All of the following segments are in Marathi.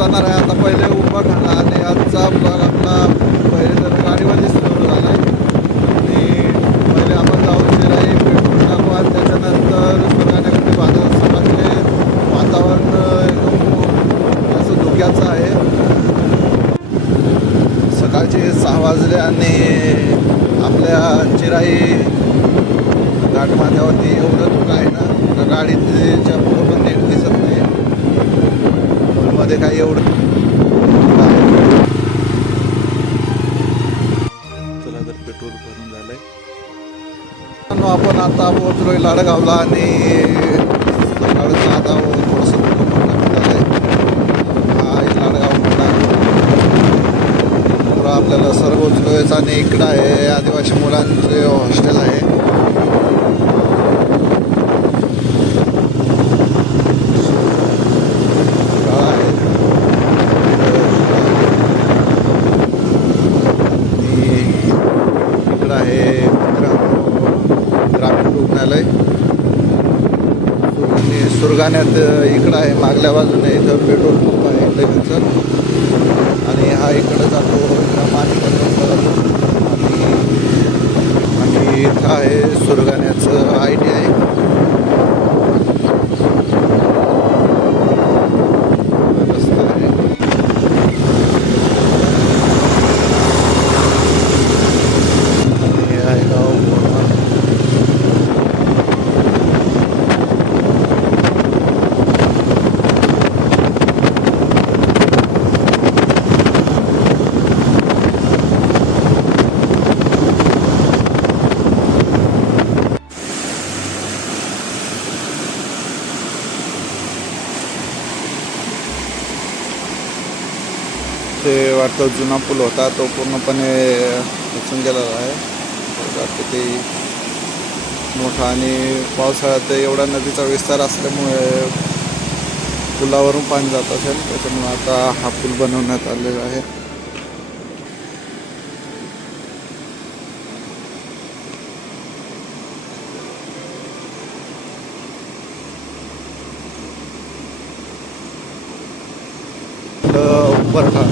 जाणार आहे. आता पहिले उंबरठा आणि आजचा ब्लॉग आपला पहिले तर गाडीवरती सुरू झाला आहे. आणि पहिले आपण जाऊन चिराई पेट्रोल टाकू आणि त्याच्यानंतर सुरगाण्याकडे बाजार सकाळचे वातावरण एकदम असं धोक्याचं आहे. सकाळचे 6 वाजले आणि आपल्या चिराई घाटमाथ्यावरती एवढं धुकं आहे ना, तर गाडीच्या फोटो नीट दिसत नाही. मध्ये काही एवढं. चला तर पेट्रोल भरून झालंय. आपण आता पोहोचलोय लाडगावला आणि सकाळचं आता थोडंसं झालंय. हा आहे लाडगाव मोठा आपल्याला सर्व उचलोयचं आणि इकडं आहे आदिवासी मुलांचे हॉस्टेल आहे. ग्रामीण रुग्णालय सुरगाण्यात इकडं आहे. मागल्या बाजूने इथं पेट्रोल पंप आहे लगेच आणि हा इकडं जातो आणि इथं आहे सुरगाण्याचं ITI. रस्ता आहे. हे आहे गाव ते वाटतं जुना पूल होता तो पूर्णपणे उचून गेलेला आहे. किती मोठा आणि पावसाळ्यात एवढा नदीचा विस्तार असल्यामुळे पुलावरून पाणी जात असेल, त्याच्यामुळे आता हा पूल बनवण्यात आलेला आहे. उंबरठा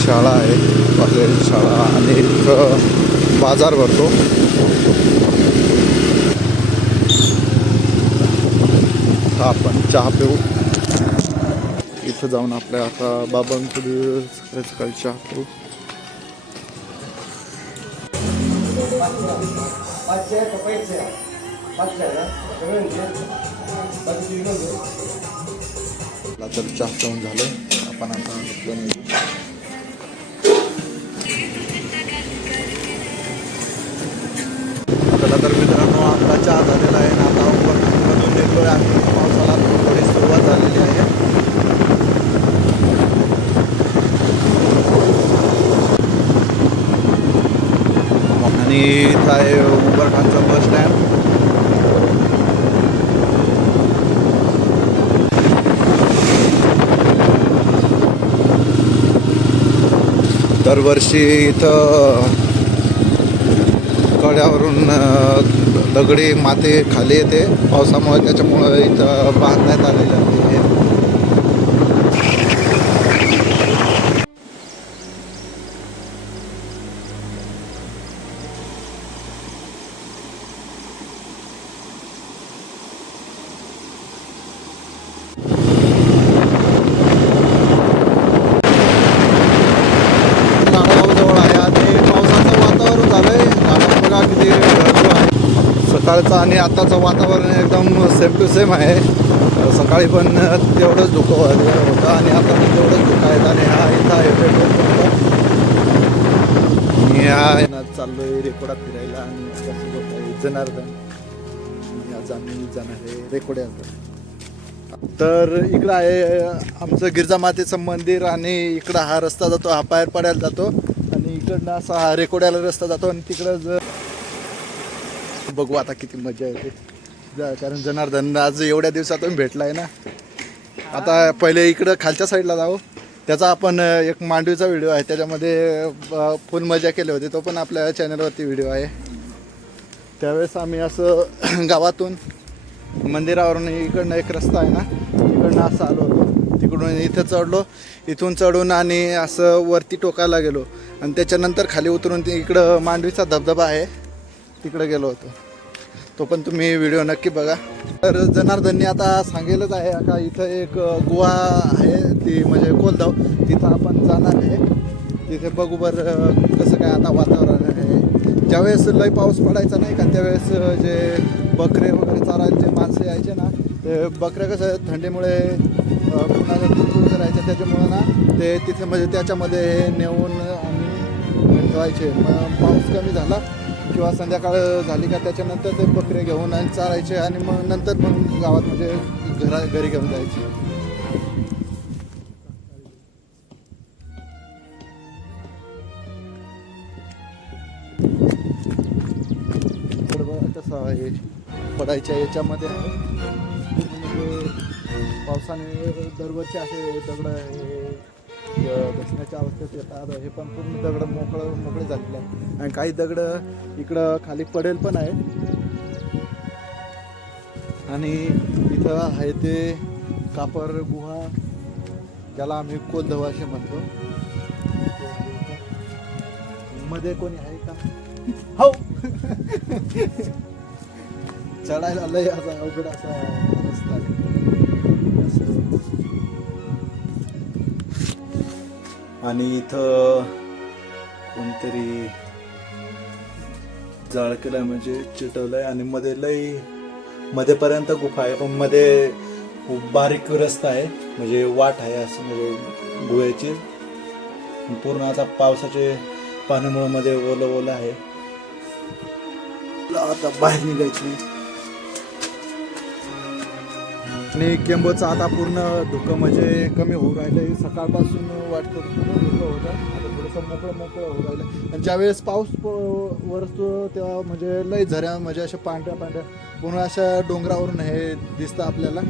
शाळा आहे, कॉलेज शाळा आणि इथं बाजार भरतो. आपण चहा पिऊ. इथं जाऊन आपल्या आता बाबांकडे सकाळी चहा पिऊ. तर चहा पिऊन झालं. आपण आता चला तर मित्रांनो आपला चहा झालेला आहे आणि आता उंबरठ्यामधून निघतोय आम्ही. पावसाला थोडी सुरुवात झालेली आहे. आणि इथं आहे उंबरठ्याचं बस स्टँड. दरवर्षी इथं कड्यावरून दगडी माती खाली येते पावसामुळे, त्याच्यामुळे इथं बांधण्यात आलेलं आहे. सकाळचं आणि आताचं वातावरण एकदम सेम टू सेम आहे. सकाळी पण तेवढंच धुकं होतं आणि आता पण तेवढंच धुकं आहेत. आणि हा इथं आहे पेट्रोल पंप. मी हा चाललो आहे रेकोडा फिरायला आणि त्यासोबत आहे जनार्दन. आज आम्ही जाणार आहे रेकोड्यावर. तर इकडं आहे आमचं गिरजामातेचं मंदिर आणि इकडं हा रस्ता जातो, हा पायर पडायला जातो आणि इकडनं असा हा रेकोड्याला रस्ता जातो. आणि तिकडं बघू आता किती मजा येते, कारण जनार्दन आज एवढ्या दिवसातून भेटलाय ना. आता पहिले इकडं खालच्या साईडला जाऊ, त्याचा आपण एक मांडवीचा व्हिडिओ आहे, त्याच्यामध्ये फुल मजा केली होती, तो पण आपल्या चॅनलवरती व्हिडिओ आहे. त्यावेळेस आम्ही असं गावातून मंदिरावरून इकडनं एक रस्ता आहे ना, इकडनं असं आलो होतो, तिकडून इथं चढलो, इथून चढून आणि असं वरती टोकाला गेलो आणि त्याच्यानंतर खाली उतरून इकडं मांडवीचा धबधबा आहे तिकडे गेलो होतो. तो पण तुम्ही व्हिडिओ नक्की बघा. तर जनार्दननी आता सांगेलच आहे का इथं एक गुहा आहे, ती म्हणजे कोलधाव, तिथं आपण जाणार आहे. तिथे बघू बरं कसं काय आता वातावरण आहे. ज्यावेळेस लय पाऊस पडायचा नाही का, त्यावेळेस जे बकरे वगैरे चारायला जे माणसं यायचे ना, ते बकऱ्या कसं थंडीमुळे कुणाला कुरकुर करायचे, त्याच्यामुळं ना ते तिथे म्हणजे त्याच्यामध्ये नेऊन आणि ठेवायचे. मग पाऊस कमी झाला किंवा संध्याकाळ झाली का त्याच्यानंतर ते बकरे घेऊन आणि चारायचे आणि मग नंतर मग गावात म्हणजे घरी घेऊन जायचे. कसं आहे पडायच्या याच्यामध्ये आहे, म्हणजे पावसाने दरवर्षी असे दगड हे दसण्याच्या अवस्थेत येतात. हे पण पूर्ण दगड मोकळे झालेले आहे आणि काही दगड इकडं खाली पडेल पण आहे. आणि इथं आहे ते कापर गुहा, ज्याला आम्ही कोलधव असे म्हणतो. मध्ये कोणी आहे का? हो. चढायला लय असा अवघड असा रस्ता आहे. आणि इथं कोणतरी जाळ केलंय म्हणजे चिटवलंय आणि मध्ये लय मध्येपर्यंत गुफा आहे, पण मध्ये खूप बारीक रस्ता आहे, म्हणजे वाट आहे असं, म्हणजे गुहेची पूर्ण आता पावसाचे पाण्यामुळे मध्ये ओलं ओलं आहे. आता बाहेर निघायची. आणि केंबोचं आता पूर्ण धुकं म्हणजे कमी होऊ राहिलं. सकाळपासून वाटतं पूर्ण धुकं होतं, आता थोडंसं मोकळं होऊ राहिलं. आणि ज्यावेळेस पाऊस वरतो तेव्हा म्हणजे लय झऱ्या म्हणजे अशा पांढऱ्या पूर्ण अशा डोंगरावरून हे दिसतं आपल्याला.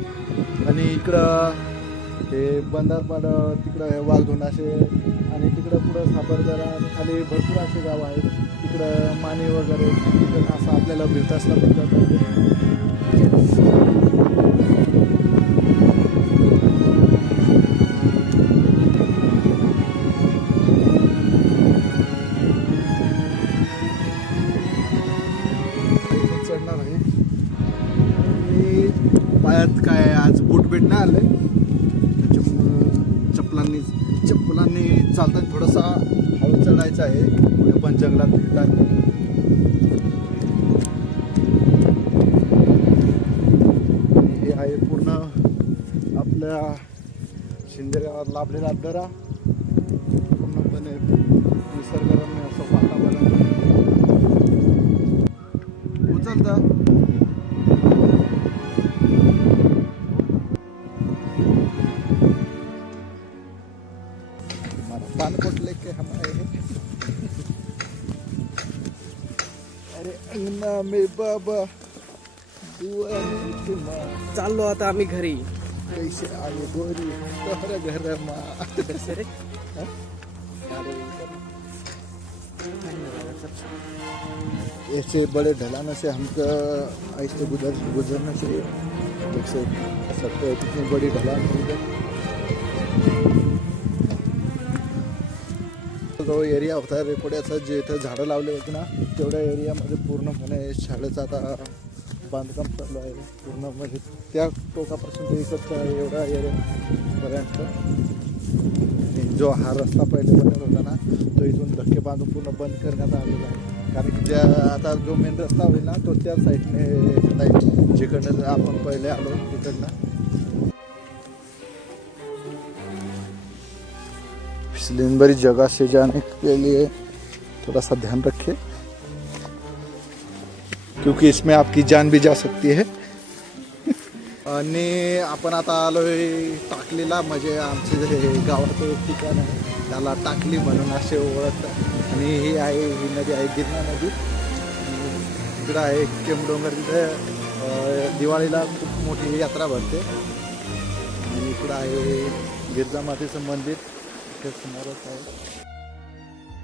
आणि इकडं हे बंधारपाड, तिकडं वाघधोंड असे, आणि तिकडं पुढं सापरदरा आणि खाली भरपूर असे गाव आहेत. तिकडं माने वगैरे असं आपल्याला भेटतासला भेटतात. चढणार आहे आणि पायात काय आज बूट भेट नाही आले, चप्पलांनी चालताना थोडासा हळू चढायचं आहे. पुढे पण जंगलात फिरतात. हे आहे पूर्ण आपल्या शिंदे गावात लाभलेला दरा, पूर्णपणे निसर्गरम्य असं वातावरण उचलतं. पानकोट लेके हम आए हैं. अरे अंगना में बाबा चाललो आता आम्ही घरी. कैसे आगे गोरी तोहरा घर माँ. कैसे रे? ऐसे बड़े ढलान से हमको ऐसे गुजरना चाहिए. देख सकते हो कितनी बड़ी ढलान है इधर. जो एरिया होता रेकोड्याचा, जे इथं झाडं लावले होते ना, तेवढ्या एरियामध्ये पूर्णपणे शाळेचं आता बांधकाम चालू आहे. पूर्ण म्हणजे त्या टोकापासून ते इकडचा एवढा एरियापर्यंत. आणि जो हा रस्ता पहिले बनत होता ना, तो इथून धक्के बांधून पूर्ण बंद करण्यात आलेला आहे. कारण की ज्या आता जो मेन रस्ता होईल ना, तो त्या साईडने जाईल, जिकडनं आपण पहिले आलो तिकडनं. इसलिए इन बड़ी जगह से जाने के लिए थोड़ा सा ध्यान रखिए, क्योंकि इसमें आपकी जान भी जा सकती है. आणि आपण आता आलोय टाकलीला, म्हणजे आमचे जे गावाचं एक ठिकाण आहे त्याला टाकली म्हणून असे ओळखतात. आणि ही आहे, ही नदी आहे गिरणा नदी. इकडं आहे केमडोंगर, तिथे दिवाळीला खूप मोठी यात्रा भरते. आणि इकडं आहे गिरजा मातेचं मंदिर. ते समोरच आहे.